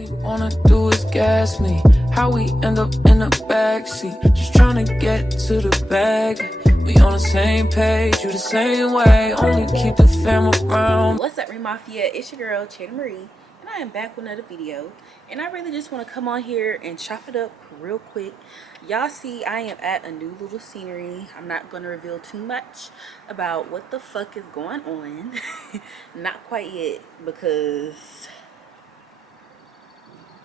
All you wanna do is gas me. How we end up in the backseat, just trying to get to the bag. We on the same page, you the same way. Only keep the fam around. What's up, Ring Mafia? It's your girl Charitymariellc, and I am back with another video. And I really just want to come on here and chop it up real quick. Y'all see I am at a new little scenery. I'm not going to reveal too much about what the fuck is going on. Not quite yet, because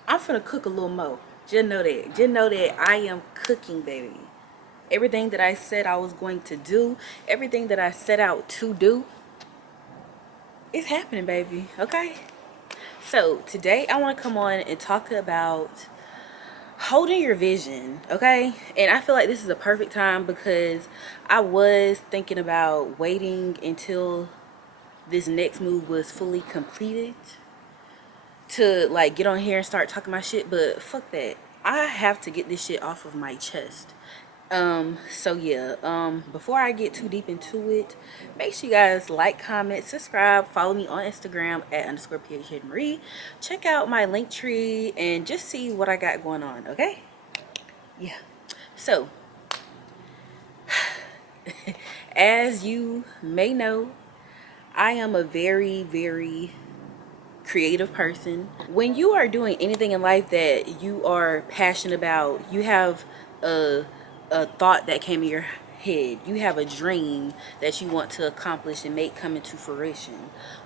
I'm finna cook a little more. Just know that. Just know that I am cooking, baby. Everything that I said I was going to do, everything that I set out to do, it's happening, baby. Okay? So today I want to come on and talk about holding your vision. Okay? And I feel like this is a perfect time because I was thinking about waiting until this next move was fully completed to like get on here and start talking my shit, but fuck that. I have to get this shit off of my chest. So yeah, before I get too deep into it, make sure you guys like, comment, subscribe, follow me on Instagram at _PHMarie. Check out my link tree and just see what I got going on. Okay? Yeah. So as you may know, I am a very creative person. When you are doing anything in life that you are passionate about, you have a thought that came in your head, you have a dream that you want to accomplish and make come into fruition.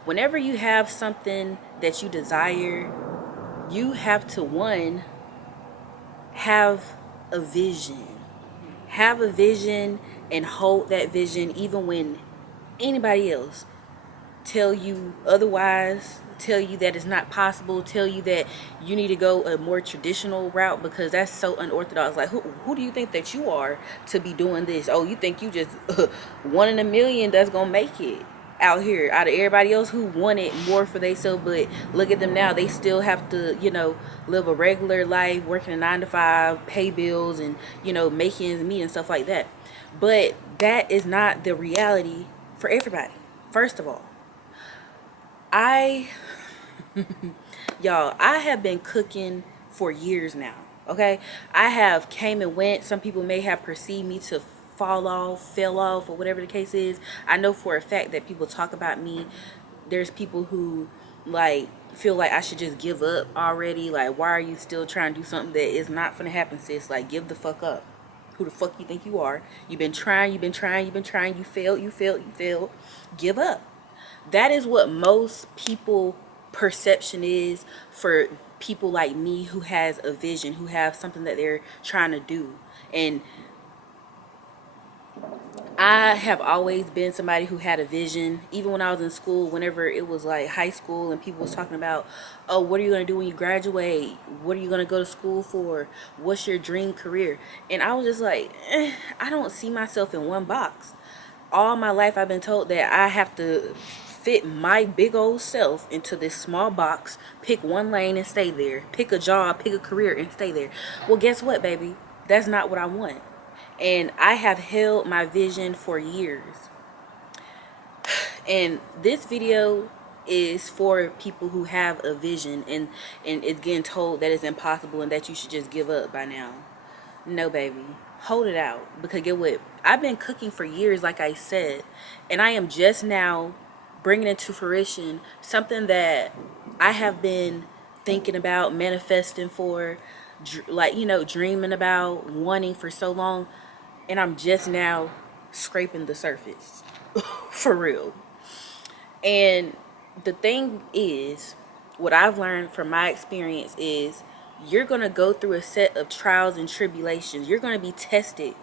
Whenever you have something that you desire, you have to, one, have a vision. Have a vision and hold that vision even when anybody else tell you otherwise, tell you that it's not possible, tell you that you need to go a more traditional route, because that's so unorthodox. Like, who do you think that you are to be doing this? Oh, you think you just one in a million that's gonna make it out here out of everybody else who wanted more for themselves? But look at them now. They still have to, you know, live a regular life, working a 9 to 5, pay bills, and, you know, make ends meet and stuff like that. But that is not the reality for everybody. First of all, y'all, I have been cooking for years now. Okay, I have came and went. Some people may have perceived me to fell off, or whatever the case is. I know for a fact that people talk about me. There's people who like feel like I should just give up already. Like, why are you still trying to do something that is not gonna happen, sis? Like, give the fuck up. Who the fuck you think you are? You've been trying. You failed. Give up. That is what most people perception is for people like me who has a vision, who have something that they're trying to do. And I have always been somebody who had a vision. Even when I was in school, whenever it was like high school and people was talking about, oh, what are you going to do when you graduate? What are you going to go to school for? What's your dream career? And I was just like, I don't see myself in one box. All my life I've been told that I have to fit my big old self into this small box, pick one lane and stay there, pick a job, pick a career and stay there. Well, guess what, baby? That's not what I want. And I have held my vision for years. And this video is for people who have a vision and it's getting told that it's impossible and that you should just give up by now. No, baby. Hold it out. Because get what? I've been cooking for years, like I said, and I am just now bringing into fruition something that I have been thinking about, manifesting for, like, you know, dreaming about, wanting for so long, and I'm just now scraping the surface. For real. And the thing is, what I've learned from my experience is you're going to go through a set of trials and tribulations. You're going to be tested.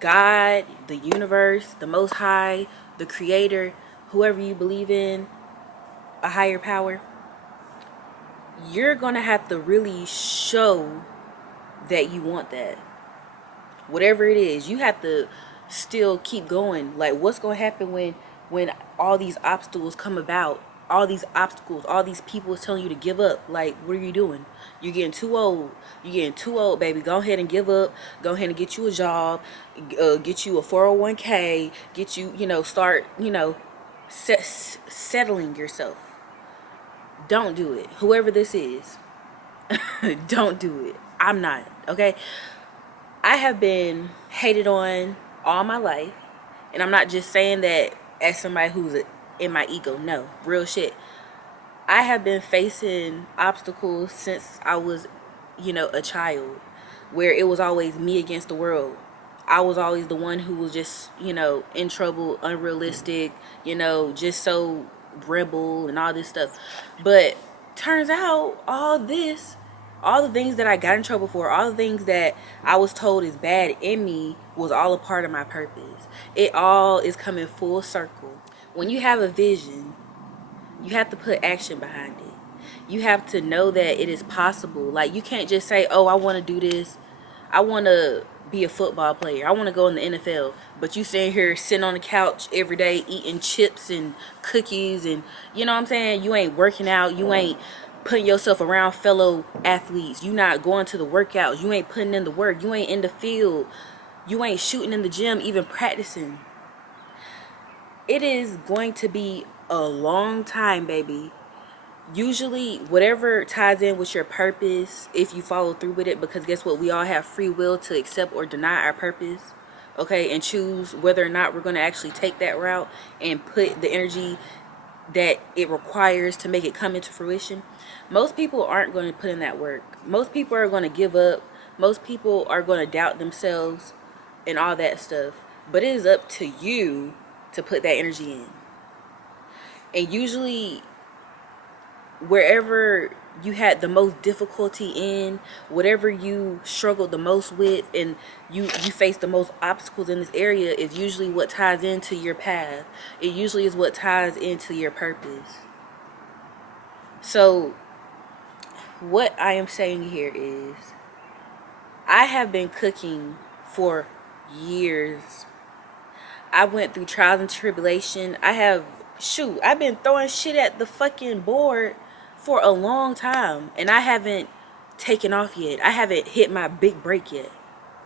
God, the universe, the Most High, the Creator, whoever you believe in, a higher power, you're going to have to really show that you want that. Whatever it is, you have to still keep going. Like, what's going to happen when all these obstacles come about? All these obstacles, all these people is telling you to give up. Like, what are you doing? You're getting too old. You're getting too old, baby. Go ahead and give up. Go ahead and get you a job. Get you a 401k. Get you, you know, start, you know, settling yourself. Don't do it. Whoever this is. Don't do it. I'm not, okay? I have been hated on all my life. And I'm not just saying that as somebody who's in my ego. No, real shit. I have been facing obstacles since I was, a child, where it was always me against the world. I was always the one who was just, in trouble, unrealistic, just so rebel and all this stuff. But turns out all the things that I got in trouble for, all the things that I was told is bad in me was all a part of my purpose. It all is coming full circle. When you have a vision, you have to put action behind it. You have to know that it is possible. Like, you can't just say, oh, I want to do this. I want to be a football player. I want to go in the NFL. But you sitting on the couch every day eating chips and cookies and, you know what I'm saying? You ain't working out. You ain't putting yourself around fellow athletes. You not going to the workouts. You ain't putting in the work. You ain't in the field. You ain't shooting in the gym, even practicing. It is going to be a long time, baby. Usually, whatever ties in with your purpose, if you follow through with it, because guess what? We all have free will to accept or deny our purpose, okay? And choose whether or not we're going to actually take that route and put the energy that it requires to make it come into fruition. Most people aren't going to put in that work. Most people are going to give up. Most people are going to doubt themselves and all that stuff. But it is up to you to put that energy in. And usually, wherever you had the most difficulty in, whatever you struggled the most with, and you face the most obstacles in this area, is usually what ties into your path. It usually is what ties into your purpose. So what I am saying here is, I have been cooking for years. I went through trials and tribulation. I've been throwing shit at the fucking board for a long time, and I haven't taken off yet. I haven't hit my big break yet,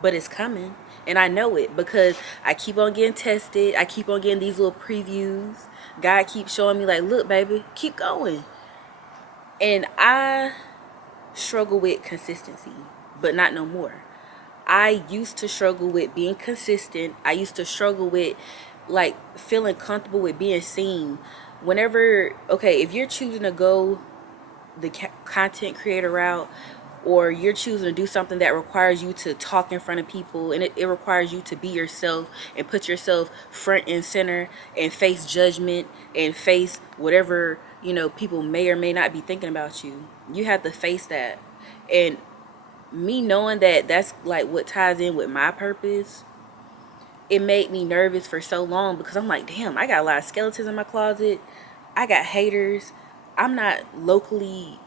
but it's coming, and I know it because I keep on getting tested. I keep on getting these little previews. God keeps showing me, like, look, baby, keep going. And I struggle with consistency, but not no more. I used to struggle with being consistent. I used to struggle with, like, feeling comfortable with being seen. If you're choosing to go the content creator route, or you're choosing to do something that requires you to talk in front of people, and it requires you to be yourself and put yourself front and center and face judgment and face whatever, people may or may not be thinking about you. You have to face that. And me knowing that that's like what ties in with my purpose, it made me nervous for so long, because I'm like, damn, I got a lot of skeletons in my closet. I got haters. I'm not locally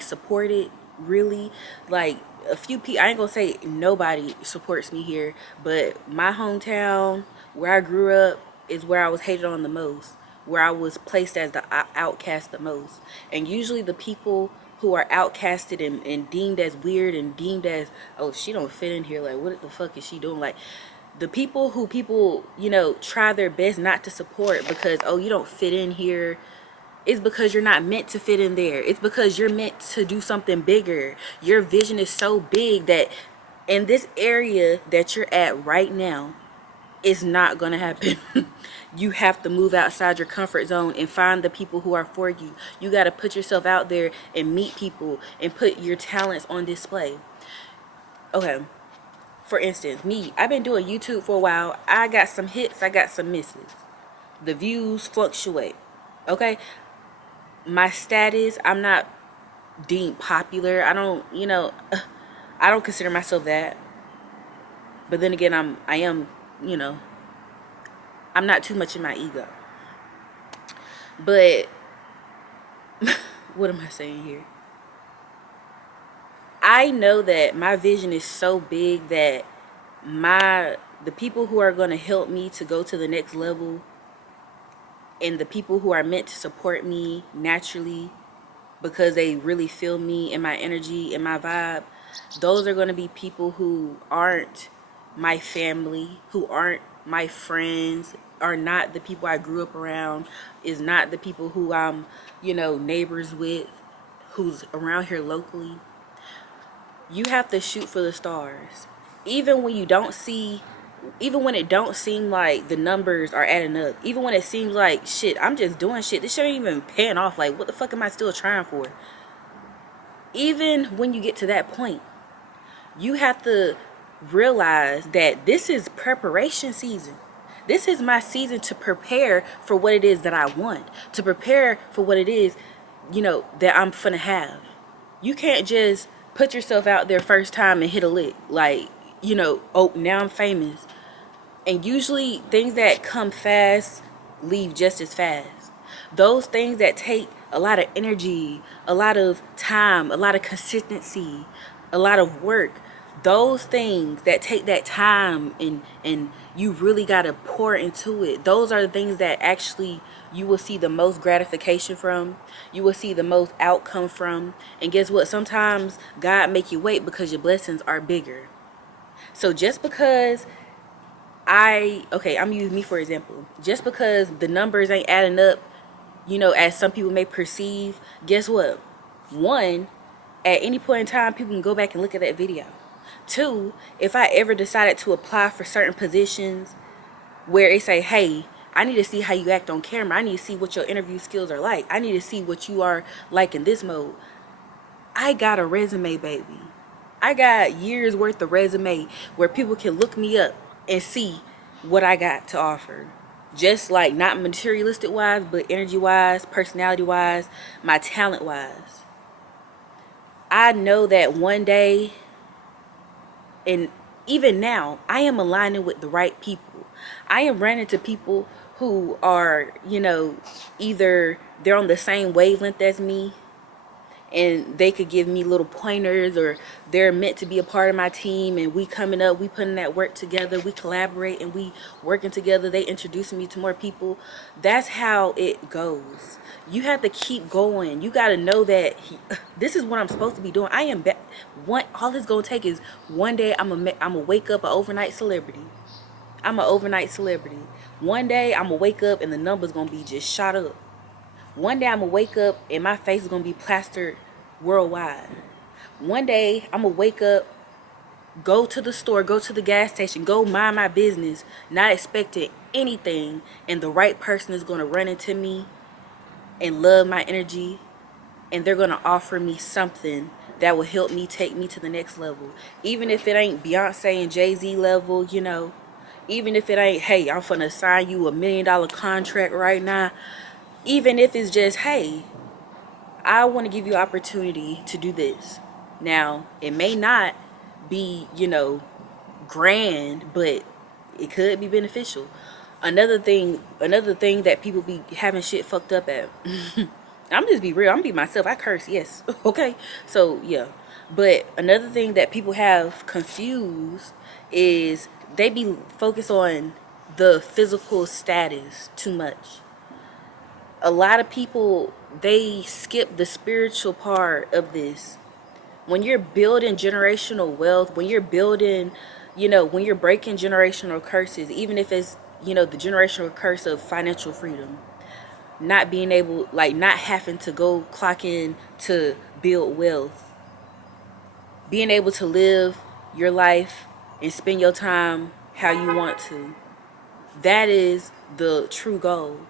supported, really. Like, a few people, I ain't gonna say nobody supports me here, but my hometown, where I grew up, is where I was hated on the most, where I was placed as the outcast the most. And usually the people who are outcasted and deemed as weird and deemed as, oh, she don't fit in here, like, what the fuck is she doing? Like, the people who try their best not to support because, oh, you don't fit in here, it's because you're not meant to fit in there. It's because you're meant to do something bigger. Your vision is so big that in this area that you're at right now, it's not going to happen. You have to move outside your comfort zone and find the people who are for you. You got to put yourself out there and meet people and put your talents on display. Okay. For instance, I've been doing YouTube for a while. I got some hits, I got some misses. The views fluctuate. Okay? My status, I'm not deemed popular. I don't consider myself that. But then again, I am, I'm not too much in my ego. But what am I saying here? I know that my vision is so big that the people who are going to help me to go to the next level, and the people who are meant to support me naturally because they really feel me and my energy and my vibe, those are going to be people who aren't my family, who aren't my friends, are not the people I grew up around, is not the people who I'm, neighbors with, who's around here locally. You have to shoot for the stars. Even when you don't see, even when it don't seem like the numbers are adding up, even when it seems like shit, I'm just doing shit, this shit ain't even paying off, like what the fuck am I still trying for? Even when you get to that point, you have to realize that this is preparation season. This is my season to prepare for what it is that I want, to prepare for what it is, that I'm finna have. You can't just put yourself out there first time and hit a lick. Like, oh, now I'm famous. And usually things that come fast leave just as fast. Those things that take a lot of energy, a lot of time, a lot of consistency, a lot of work, those things that take that time and you really got to pour into it, those are the things that actually you will see the most gratification from, you will see the most outcome from. And guess what, sometimes God make you wait because your blessings are bigger. So just because I'm using me for example, just because the numbers ain't adding up, as some people may perceive, guess what, one, at any point in time people can go back and look at that video. Two, if I ever decided to apply for certain positions where they say, hey, I need to see how you act on camera, I need to see what your interview skills are like, I need to see what you are like in this mode, I got a resume, baby. I got years worth of resume where people can look me up and see what I got to offer. Just like not materialistic wise, but energy wise, personality wise, my talent wise. I know that one day, and even now, I am aligning with the right people. I am running into people who are, either they're on the same wavelength as me and they could give me little pointers, or they're meant to be a part of my team and we coming up, we putting that work together, we collaborate and we working together, they introducing me to more people. That's how it goes. You have to keep going. You got to know that this is what I'm supposed to be doing. All it's gonna take is one day I'm gonna wake up an overnight celebrity. I'm an overnight celebrity. One day I'm gonna wake up and the numbers gonna be just shot up. One day I'm gonna wake up and my face is gonna be plastered worldwide. One day I'm gonna wake up, go to the store, go to the gas station, go mind my business, not expecting anything, and the right person is gonna run into me and love my energy, and they're gonna offer me something that will help me take me to the next level. Even if it ain't Beyonce and Jay-Z level, even if it ain't, hey, I'm finna sign you $1 million contract right now. Even if it's just, hey, I want to give you opportunity to do this. Now, it may not be, grand, but it could be beneficial. Another thing that people be having shit fucked up at. I'm just be real. I'm be myself. I curse, yes. Okay. So, yeah. But another thing that people have confused is they be focused on the physical status too much. A lot of people, they skip the spiritual part of this. When you're building generational wealth, when you're building, when you're breaking generational curses, even if it's, the generational curse of financial freedom, not being able, like not having to go clock in to build wealth, being able to live your life and spend your time how you want to. That is the true goal.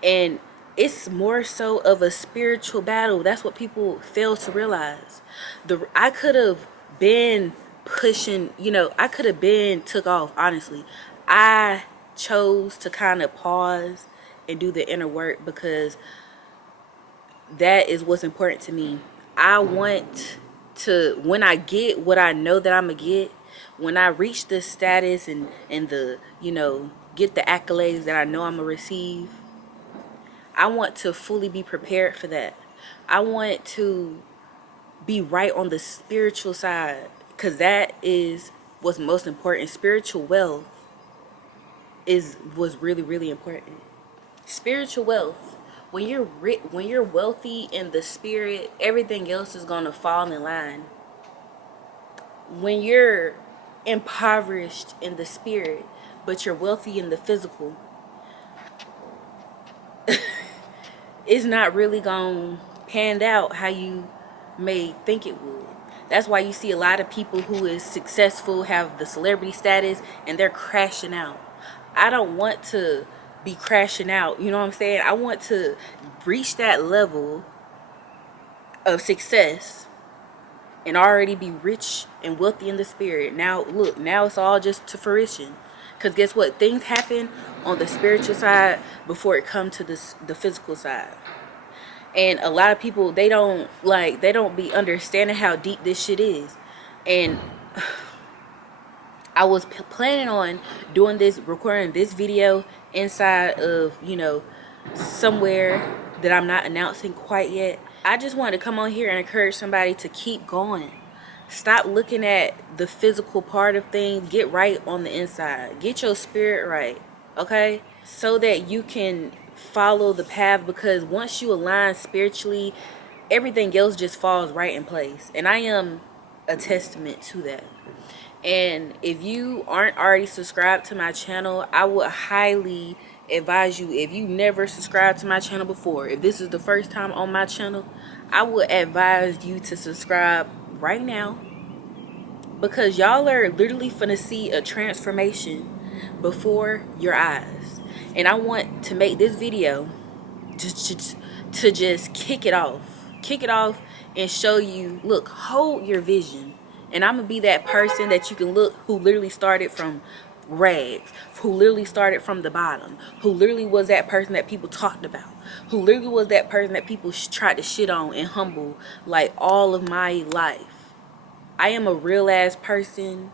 And it's more so of a spiritual battle. That's what people fail to realize. I could have been pushing, I could have been took off, honestly. I chose to kind of pause and do the inner work because that is what's important to me. I want to, when I get what I know that I'm going to get, when I reach the status and the, get the accolades that I know I'm going to receive, I want to fully be prepared for that. I want to be right on the spiritual side because that is what's most important. Spiritual wealth was really, really important. Spiritual wealth. When you're wealthy in the spirit, everything else is going to fall in line. When you're impoverished in the spirit, but you're wealthy in the physical, it's not really gonna pan out how you may think it would. That's why you see a lot of people who is successful, have the celebrity status, and they're crashing out. I don't want to be crashing out, you know what I'm saying? I want to reach that level of success and already be rich and wealthy in the spirit. Now, look, now it's all just to fruition. Because guess what? Things happen on the spiritual side before it comes to the physical side. And a lot of people, they don't be understanding how deep this shit is. And I was planning on doing this, recording this video inside of, somewhere that I'm not announcing quite yet. I just wanted to come on here and encourage somebody to keep going. Stop looking at the physical part of things. Get right on the inside. Get your spirit right, okay? So that you can follow the path, because once you align spiritually, everything else just falls right in place. And I am a testament to that. And if you aren't already subscribed to my channel, I would highly advise you, if you never subscribed to my channel before, if this is the first time on my channel, I would advise you to subscribe right now, because y'all are literally finna see a transformation before your eyes. And I want to make this video to just kick it off and show you, look, hold your vision. And I'm gonna be that person that you can look, who literally started from rags, who literally started from the bottom, who literally was that person that people talked about, who literally was that person that people tried to shit on and humble, like, all of my life. I am a real ass person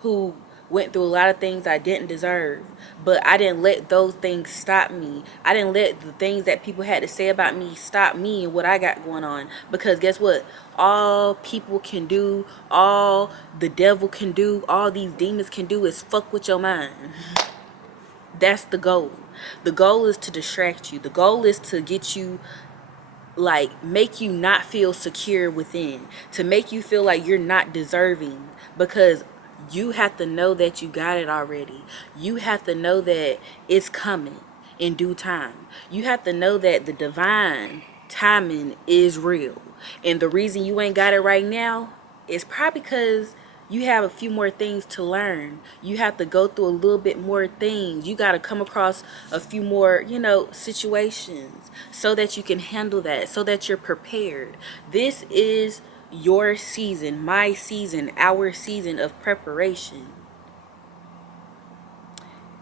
who went through a lot of things I didn't deserve, but I didn't let those things stop me. I didn't let the things that people had to say about me stop me and what I got going on. Because guess what? All people can do, all the devil can do, all these demons can do is fuck with your mind. That's the goal. The goal is to distract you. The goal is to get you, like, make you not feel secure within, to make you feel like you're not deserving, because you have to know that you got it already. You have to know that it's coming in due time. You have to know that the divine timing is real. And the reason you ain't got it right now is probably because you have a few more things to learn. You have to go through a little bit more things. You got to come across a few more, situations, so that you can handle that, so that you're prepared. This is your season, my season, our season of preparation.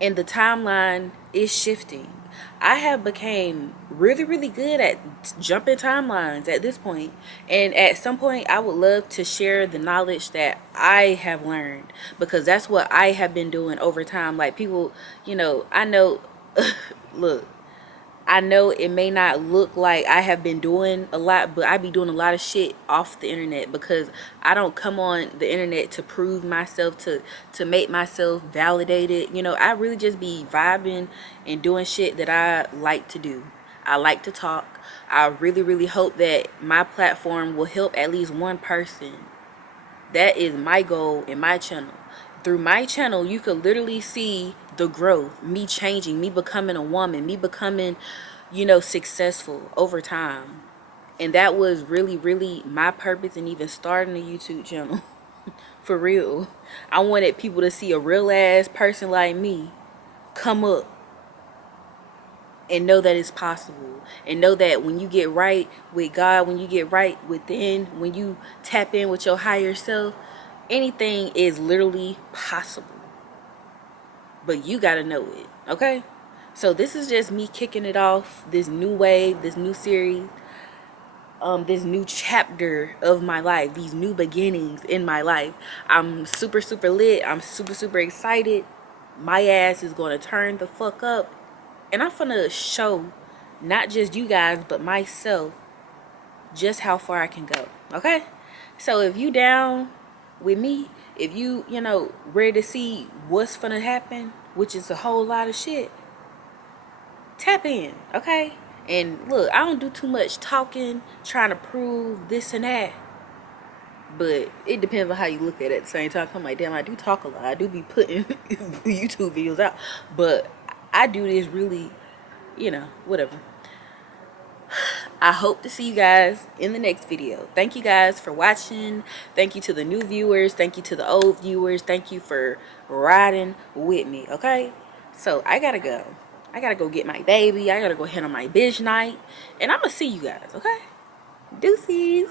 And the timeline is shifting. I have became really, really good at jumping timelines at this point. And at some point, I would love to share the knowledge that I have learned, because that's what I have been doing over time. Like, people, I know, look, I know it may not look like I have been doing a lot, but I be doing a lot of shit off the internet, because I don't come on the internet to prove myself, to make myself validated. I really just be vibing and doing shit that I like to do. I like to talk. I really, really hope that my platform will help at least one person. That is my goal in my channel. Through my channel, you could literally see the growth, me changing, me becoming a woman, me becoming, successful over time. And that was really, really my purpose in even starting a YouTube channel. For real. I wanted people to see a real ass person like me come up and know that it's possible, and know that when you get right with God, when you get right within, when you tap in with your higher self, anything is literally possible. But you gotta know it, okay? So this is just me kicking it off, this new wave, this new series, this new chapter of my life, these new beginnings in my life. I'm super, super lit. I'm super, super excited. My ass is gonna turn the fuck up. And I'm gonna show not just you guys, but myself, just how far I can go, okay? So if you down with me, if you, ready to see what's gonna happen, which is a whole lot of shit, tap in, okay? And look, I don't do too much talking, trying to prove this and that, but it depends on how you look at it at the same time. I'm like, damn, I do talk a lot. I do be putting YouTube videos out, but I do this really, whatever. I hope to see you guys in the next video. Thank you guys for watching. Thank you to the new viewers. Thank you to the old viewers. Thank you for riding with me, okay? So I gotta go. I gotta go get my baby. I gotta go handle my bitch night. And I'm gonna see you guys, okay? Deuces.